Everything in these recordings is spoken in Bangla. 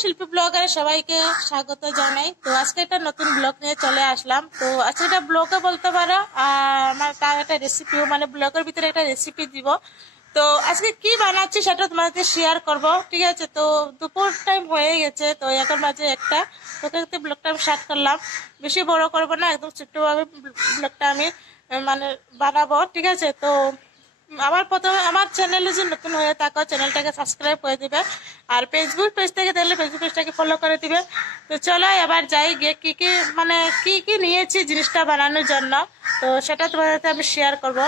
শিল্পী ব্লগারে সবাইকে স্বাগত জানাই। তো আজকে একটা নতুন ব্লগ নিয়ে চলে আসলাম। তো আজকে একটা ব্লগে বলতে পারো আর আমার তার একটা রেসিপিও, মানে ব্লগের ভিতরে একটা রেসিপি দিব। তো আজকে কি বানাচ্ছি সেটা তোমাদের শেয়ার করব, ঠিক আছে? তো দুপুর টাইম হয়ে গেছে, তো এখন মাঝে একটা, তোকে ব্লগটা আমি স্টার্ট করলাম। বেশি বড় করবো না, একদম ছোট্টভাবে ব্লগটা আমি মানে বানাবো, ঠিক আছে? তো আমার প্রথমে আমার চ্যানেলে যে নতুন হয়ে থাকো চ্যানেলটাকে সাবস্ক্রাইব করে দিবে, আর ফেসবুক পেজ থেকে দেখলে ফেসবুক পেজটাকে ফলো করে দিবে। তো চলো এবার যাই গিয়ে কি কি মানে কি কি নিয়েছি জিনিসটা বানানোর জন্য, তো সেটা তোমাদের সাথে আমি শেয়ার করব।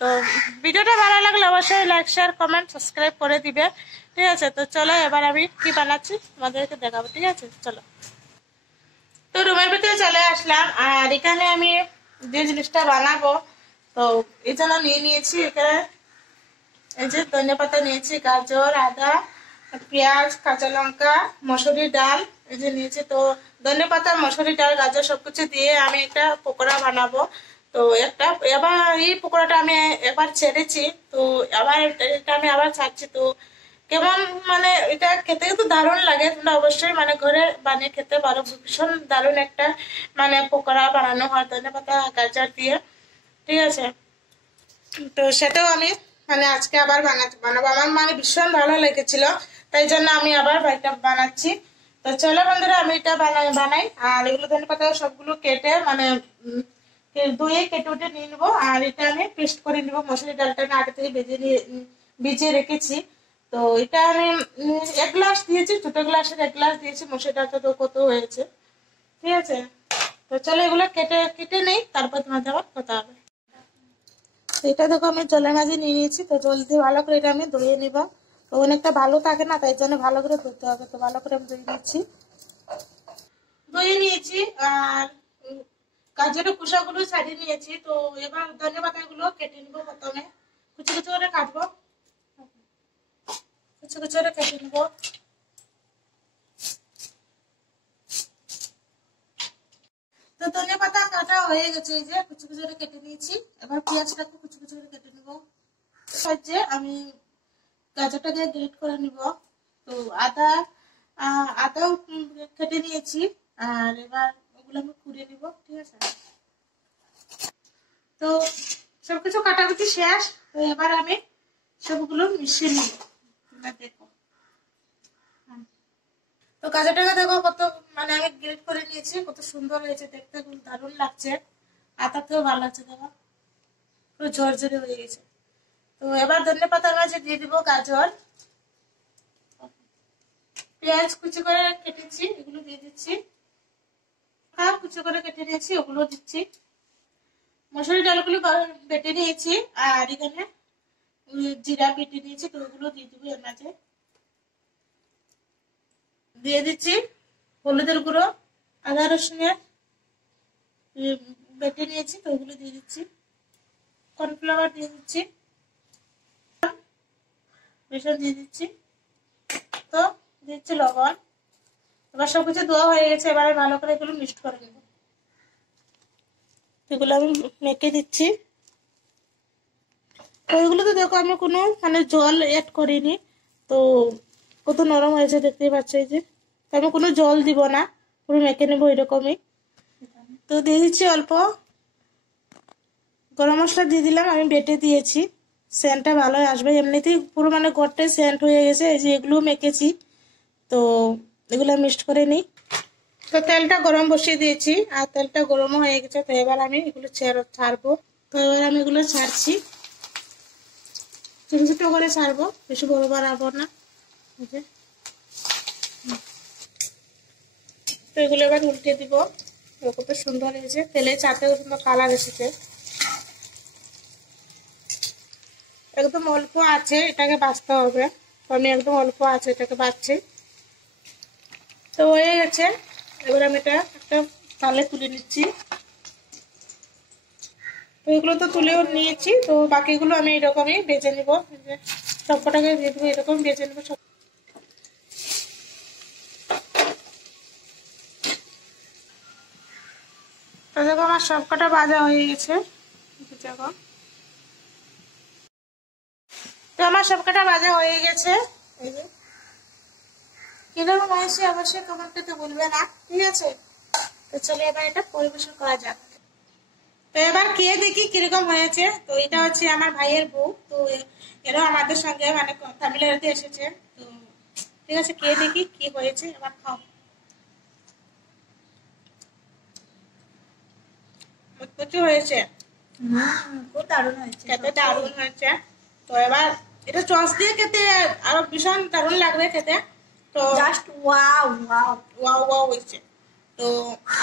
তো ভিডিওটা ভালো লাগলে অবশ্যই লাইক শেয়ার কমেন্ট সাবস্ক্রাইব করে দিবে, ঠিক আছে? তো চলো এবার আমি কি বানাচ্ছি তোমাদেরকে দেখাবো, ঠিক আছে? চলো। তো রুমের ভিতরে চলে আসলাম, আর এখানে আমি যে জিনিসটা বানাবো তো এই জন্য নিয়ে নিয়েছি এখানে এই যে ধনেপাতা নিয়েছি, গাজর, আদা, পেঁয়াজ, কাঁচা লঙ্কা, মসুরি ডাল এই যে নিয়েছি। তো ধনেপাতা, মসুরি ডাল, গাজর সবকিছু দিয়ে আমি একটা পকোড়া বানাবো। তো একটা এবার এই পকোড়াটা আমি এবার ছেড়েছি, তো আবার এটা আমি আবার ছাড়ছি। তো কেমন মানে এটা খেতে কিন্তু দারুণ লাগে, তোমরা অবশ্যই মানে ঘরে বানিয়ে খেতে পারো। ভীষণ দারুণ একটা মানে পকোড়া বানানো হয় ধনেপাতা গাজর দিয়ে, ঠিক আছে? তো সেটাও আমি মানে আজকে আবার বানাবো। আমার মানে ভীষণ ভালো লেগেছিল, তাই জন্য আমি আবার এটা বানাচ্ছি। তো চলো বন্ধুরা আমি এটা বানাই। আর এগুলো ধনেপাতা সবগুলো কেটে মানে ধুয়ে কেটে উঠে নিয়ে নেবো, আর এটা আমি পেস্ট করে নিবো। মসুরি ডালটা আমি আগে থেকে ভিজিয়ে রেখেছি। তো এটা আমি 1 গ্লাস দিয়েছি, ছোট গ্লাসের 1 গ্লাস দিয়েছি। মসুরি ডালটা তো কত হয়েছে, ঠিক আছে? তো চলো এগুলো কেটে কেটে নেই, তারপর তোমাদের আবার কথা হবে। এটা দেখো আমি জলের মাঝে নিয়ে নিয়েছি। তো জল দিয়ে ভালো করে এটা আমি ধুয়ে নিব। তো অনেকটা ভালো থাকে না, তাই জন্য ভালো করে ধুতে হবে। তো ভালো করে আমি ধুয়ে নিয়েছি আর গাজরের খোসাগুলো ছাড়িয়ে নিয়েছি। তো এবার ধনেপাতা গুলো কেটে নিবো। প্রথমে কুচি কুচি করে কাটবো, কুচি কুচি করে কেটে নিবো। তো ধনেপাতা কাটা হয়ে গেছে, এই যে কুচি কুচি করে কেটে নিয়েছি। এবার পেঁয়াজটাকে কুচি কুচি করে কেটে নিবো। যে আমি গাজরটাকে গ্রেট করে নিব। তো আদাও কেটে নিয়েছি, আর এবার ওগুলো আমি কুড়িয়ে নিব, ঠিক আছে? তো সবকিছু কাটাকুটি শেষ। তো এবার আমি সবগুলো মিশিয়ে নিব, দেখো। তো গাজরটাকে দেখো কত মানে আমি গ্রেট করে নিয়েছি, কত সুন্দর হয়েছে দেখতে, খুব দারুণ লাগছে। আদাতেও ভালো লাগছে, দেখো পুরো ঝরঝরে হয়ে গেছে। তো এবার ধনেপাতার মাঝে দিয়ে দিব গাজর, পেঁয়াজ কুচি করে কেটেছি এগুলো দিয়ে দিচ্ছি, কুচি করে কেটে নিয়েছি ওগুলো দিচ্ছি। মসুরি ডালগুলো বেটে নিয়েছি, আর এখানে জিরা বেটে নিয়েছি, তো ওগুলো দিয়ে দিব এর মাঝে। দিয়ে দিচ্ছি হলুদের গুঁড়ো, আদা রসুনের বেটে নিয়েছি, তো ওগুলো দিয়ে দিচ্ছি। কর্নফ্লাওয়ার দিয়ে দিচ্ছি, বেসন দিয়ে দিচ্ছি, তো দিচ্ছি লবণ। এবার সবকিছু দেওয়া হয়ে গেছে, এবারে ভালো করে এগুলো মিক্সড করে নেব। এগুলো আমি মেখে দিচ্ছি। এগুলো তো দেখো আমি কোনো মানে জল অ্যাড করিনি, তো কত নরম হয়েছে দেখতেই পাচ্ছ। এই যে আমি কোনো জল দিব না, পুরো মেখে নেবো এরকমই। তো দিয়ে দিচ্ছি অল্প গরম মশলা দিয়ে দিলাম, আমি বেটে দিয়েছি, সেন্টটা ভালো আসবে। এমনিতেই পুরো মানে ঘরটাই সেন্ট হয়ে গেছে। এই যে এগুলো মেখেছি, তো এগুলো মিক্সড করে নিই। তো তেলটা গরম বসিয়ে দিয়েছি, আর তেলটা গরমও হয়ে গেছে। তো এবার আমি এগুলো ছাড়বো। তো এবার আমি এগুলো ছাড়ছি, ছোট ছোট করে ছাড়বো, বেশি বড় বানাবো না। তো এগুলো এবার উল্টে দিব। কত সুন্দর হয়েছে, তেলে চাতে সুন্দর কালার এসেছে। একদম অল্প আছে এটাকে বাছতে হবে, তো আমি একদম অল্প আছে এটাকে বাছছি। তো হয়ে গেছে, এবার আমি এটা একটা তালে তুলে নিচ্ছি। তো এগুলো তো তুলেও নিয়েছি, তো বাকিগুলো আমি এরকমই বেজে নিব। সবকটাকে দিয়ে দেবো, এরকম বেজে নেবো সব। তো দেখো আমার সবকটা ভাজা হয়ে গেছে, দেখো। তো আমার সবকটা ভাজা হয়ে গেছে, এই যে কিরকম হয়েছে অবশ্যই কমেন্ট করতে ভুলবে না, ঠিক আছে? তো চলো এবার এটা পরিবেশন করা যাক। তো এবার খেয়ে দেখি কিরকম হয়েছে। তো এটা হচ্ছে আমার ভাইয়ের বউ, তো এরাও আমাদের সঙ্গে মানে তামিলনাড়ুতে এসেছে। তো ঠিক আছে, খেয়ে দেখি কি হয়েছে, এবার খাও। মুচমুচে হয়েছে, খুব দারুণ হয়েছে, খেতে দারুণ হয়েছে। তো এবার এটা সস দিয়ে খেতে আরো ভীষণ দারুণ লাগবে খেতে। তো just wow wow wow wow হয়েছে। তো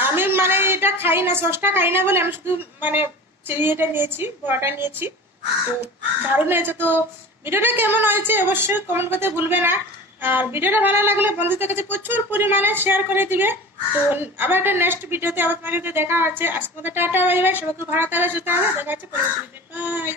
আমি মানে এটা খাই না, সসটা খাই না বলে আমি শুধু মানে চিলি এটা নিয়েছি, বড়াটা নিয়েছি। তো দারুণ হয়েছে। তো ভিডিওটা কেমন হয়েছে অবশ্যই কমেন্ট করতে ভুলবে না। আর ভিডিওটা ভালো লাগলে বন্ধুদের কাছে প্রচুর পরিমাণে শেয়ার করে দিবে। তো আবার একটা নেক্সট ভিডিওতে আবার তোমার সাথে দেখা হচ্ছে। আজকে মতো টাটা, বাই বাই, সবাইকে ভালো থাকবে, সুস্থ থাকবে, দেখা হচ্ছে পরবর্তী ভিডিওতে। বাই।